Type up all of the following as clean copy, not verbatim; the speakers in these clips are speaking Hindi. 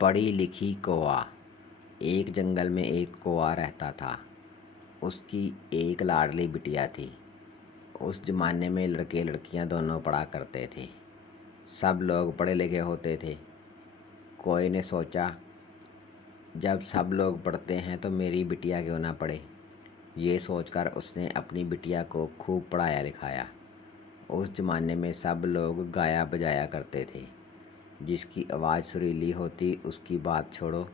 पढ़ी लिखी कौवा। एक जंगल में एक कौवा रहता था। उसकी एक लाडली बिटिया थी। उस जमाने में लड़के लड़कियां दोनों पढ़ा करते थे। सब लोग पढ़े लिखे होते थे। कोई ने सोचा, जब सब लोग पढ़ते हैं तो मेरी बिटिया क्यों ना पढ़े। ये सोचकर उसने अपनी बिटिया को खूब पढ़ाया लिखाया। उस जमाने में सब लोग गाया बजाया करते थे। जिसकी आवाज़ सुरीली होती उसकी बात छोड़ो,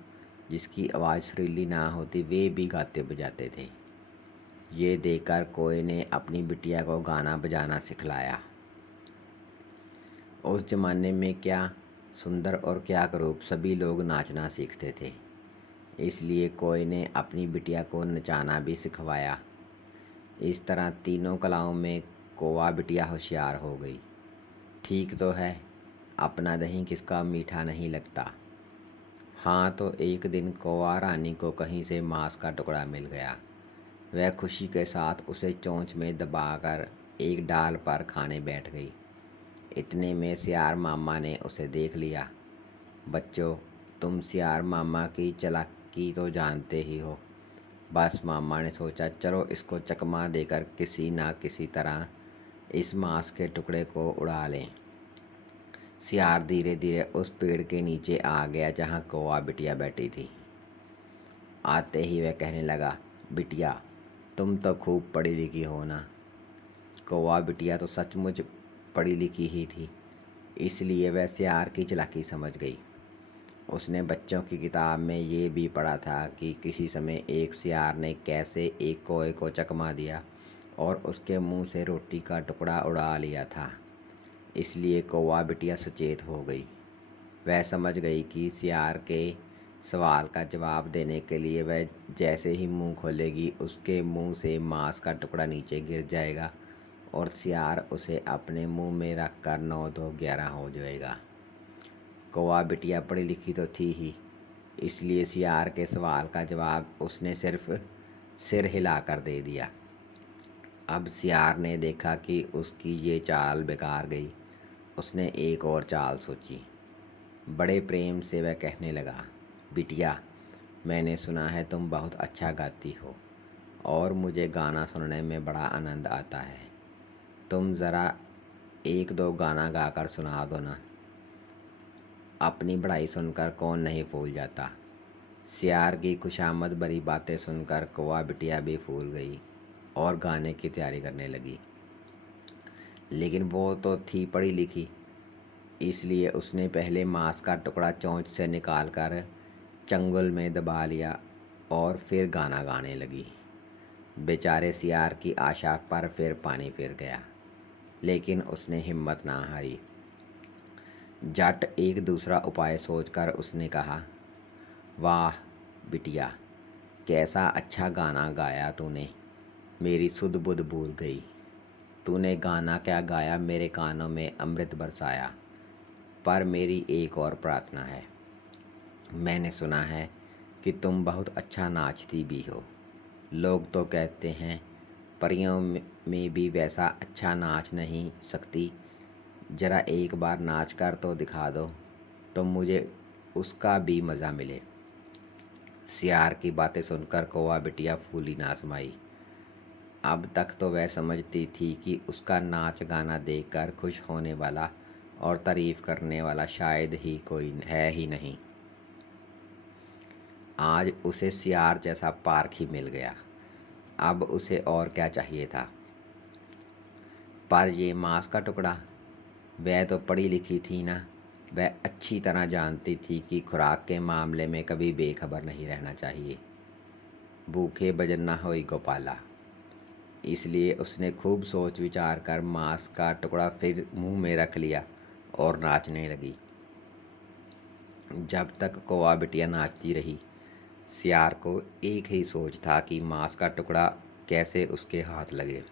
जिसकी आवाज़ सुरीली ना होती वे भी गाते बजाते थे। ये देखकर कोई ने अपनी बिटिया को गाना बजाना सिखलाया। उस जमाने में क्या सुंदर और क्या करूप सभी लोग नाचना सीखते थे। इसलिए कोई ने अपनी बिटिया को नचाना भी सिखवाया। इस तरह तीनों कलाओं में कौवा बिटिया होशियार हो गई। ठीक तो है, अपना दही किसका मीठा नहीं लगता। हाँ, तो एक दिन कौवा रानी को कहीं से मांस का टुकड़ा मिल गया। वह खुशी के साथ उसे चोंच में दबाकर एक डाल पर खाने बैठ गई। इतने में सियार मामा ने उसे देख लिया। बच्चों, तुम सियार मामा की चालाकी तो जानते ही हो। बस मामा ने सोचा, चलो इसको चकमा देकर किसी ना किसी तरह इस मांस के टुकड़े को उड़ा लें। सियार धीरे धीरे उस पेड़ के नीचे आ गया जहाँ कौवा बिटिया बैठी थी। आते ही वह कहने लगा, बिटिया, तुम तो खूब पढ़ी लिखी हो ना। कौवा बिटिया तो सचमुच पढ़ी लिखी ही थी, इसलिए वह सियार की चालाकी समझ गई। उसने बच्चों की किताब में ये भी पढ़ा था कि किसी समय एक सियार ने कैसे एक कौवे को चकमा दिया और उसके मुंह से रोटी का टुकड़ा उड़ा लिया था। इसलिए कौवा बिटिया सचेत हो गई। वह समझ गई कि सियार के सवाल का जवाब देने के लिए वह जैसे ही मुंह खोलेगी उसके मुंह से मांस का टुकड़ा नीचे गिर जाएगा और सियार उसे अपने मुंह में रख कर 9 2 11 हो जाएगा। कौवा बिटिया पढ़ी लिखी तो थी ही, इसलिए सियार के सवाल का जवाब उसने सिर्फ सिर हिलाकर दे दिया। अब सियार ने देखा कि उसकी ये चाल बेकार गई। उसने एक और चाल सोची। बड़े प्रेम से वह कहने लगा, बिटिया, मैंने सुना है तुम बहुत अच्छा गाती हो और मुझे गाना सुनने में बड़ा आनंद आता है। तुम ज़रा 1 2 गाना गाकर सुना दो ना। अपनी बढ़ाई सुनकर कौन नहीं फूल जाता। सियार की खुशामद भरी बातें सुनकर कौवा बिटिया भी फूल गई और गाने की तैयारी करने लगी। लेकिन वो तो थी पढ़ी लिखी, इसलिए उसने पहले मांस का टुकड़ा चोंच से निकालकर चंगुल में दबा लिया और फिर गाना गाने लगी। बेचारे सियार की आशा पर फिर पानी फिर गया, लेकिन उसने हिम्मत ना हारी। जट एक दूसरा उपाय सोचकर उसने कहा, वाह बिटिया, कैसा अच्छा गाना गाया तूने। मेरी सुध बुध भूल गई। तूने गाना क्या गाया, मेरे कानों में अमृत बरसाया। पर मेरी एक और प्रार्थना है। मैंने सुना है कि तुम बहुत अच्छा नाचती भी हो। लोग तो कहते हैं परियों में भी वैसा अच्छा नाच नहीं सकती। ज़रा एक बार नाच कर तो दिखा दो, तो मुझे उसका भी मज़ा मिले। सियार की बातें सुनकर कौवा बिटिया फूली ना समाई। अब तक तो वह समझती थी कि उसका नाच गाना देखकर खुश होने वाला और तारीफ़ करने वाला शायद ही कोई है ही नहीं। आज उसे सियार जैसा पारखी मिल गया। अब उसे और क्या चाहिए था। पर ये मांस का टुकड़ा, वह तो पढ़ी लिखी थी ना। वह अच्छी तरह जानती थी कि खुराक के मामले में कभी बेखबर नहीं रहना चाहिए। भूखे भजन न होई गोपाला। इसलिए उसने खूब सोच विचार कर मांस का टुकड़ा फिर मुंह में रख लिया और नाचने लगी। जब तक कौवा बिटिया नाचती रही, सियार को एक ही सोच था कि मांस का टुकड़ा कैसे उसके हाथ लगे।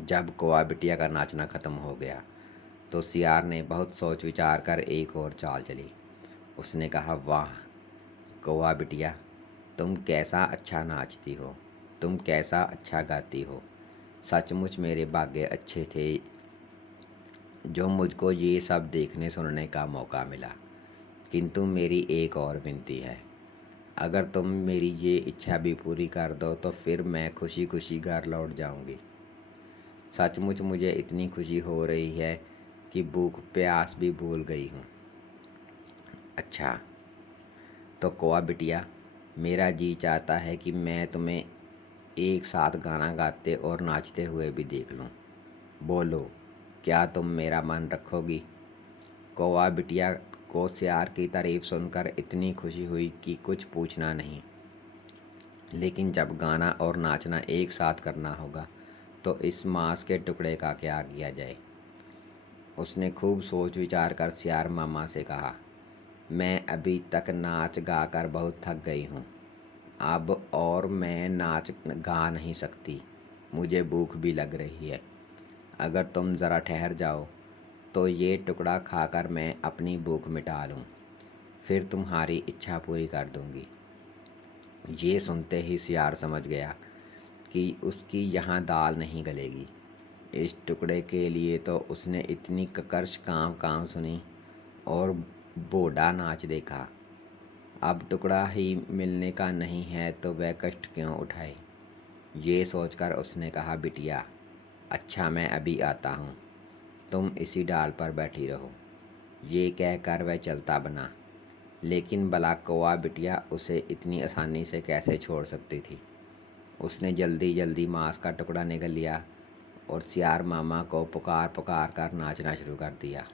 जब कौवा बिटिया का नाचना खत्म हो गया तो सियार ने बहुत सोच विचार कर एक और चाल चली। उसने कहा, वाह कौवा बिटिया, तुम कैसा अच्छा नाचती हो, तुम कैसा अच्छा गाती हो। सचमुच मेरे भाग्य अच्छे थे जो मुझको ये सब देखने सुनने का मौका मिला। किंतु मेरी एक और विनती है। अगर तुम मेरी ये इच्छा भी पूरी कर दो तो फिर मैं खुशी खुशी घर लौट जाऊंगी। सचमुच मुझे इतनी खुशी हो रही है कि भूख प्यास भी भूल गई हूँ। अच्छा, तो कौवा बिटिया, मेरा जी चाहता है कि मैं तुम्हें एक साथ गाना गाते और नाचते हुए भी देख लूं। बोलो, क्या तुम मेरा मन रखोगी? कौवा बिटिया को सियार की तारीफ सुनकर इतनी खुशी हुई कि कुछ पूछना नहीं। लेकिन जब गाना और नाचना एक साथ करना होगा तो इस मांस के टुकड़े का क्या किया जाए? उसने खूब सोच विचार कर सियार मामा से कहा, मैं अभी तक नाच गा कर बहुत थक गई हूँ। अब और मैं नाच गा नहीं सकती। मुझे भूख भी लग रही है। अगर तुम ज़रा ठहर जाओ तो ये टुकड़ा खाकर मैं अपनी भूख मिटा लूँ, फिर तुम्हारी इच्छा पूरी कर दूँगी। ये सुनते ही सियार समझ गया कि उसकी यहाँ दाल नहीं गलेगी। इस टुकड़े के लिए तो उसने इतनी ककर्ष काँव काँव सुनी और बूढ़ा नाच देखा। अब टुकड़ा ही मिलने का नहीं है तो वह कष्ट क्यों उठाए। ये सोचकर उसने कहा, बिटिया, अच्छा मैं अभी आता हूँ, तुम इसी डाल पर बैठी रहो। ये कहकर वह चलता बना। लेकिन भला कौवा बिटिया उसे इतनी आसानी से कैसे छोड़ सकती थी। उसने जल्दी जल्दी मांस का टुकड़ा निगल लिया और सियार मामा को पुकार पुकार कर नाचना शुरू कर दिया।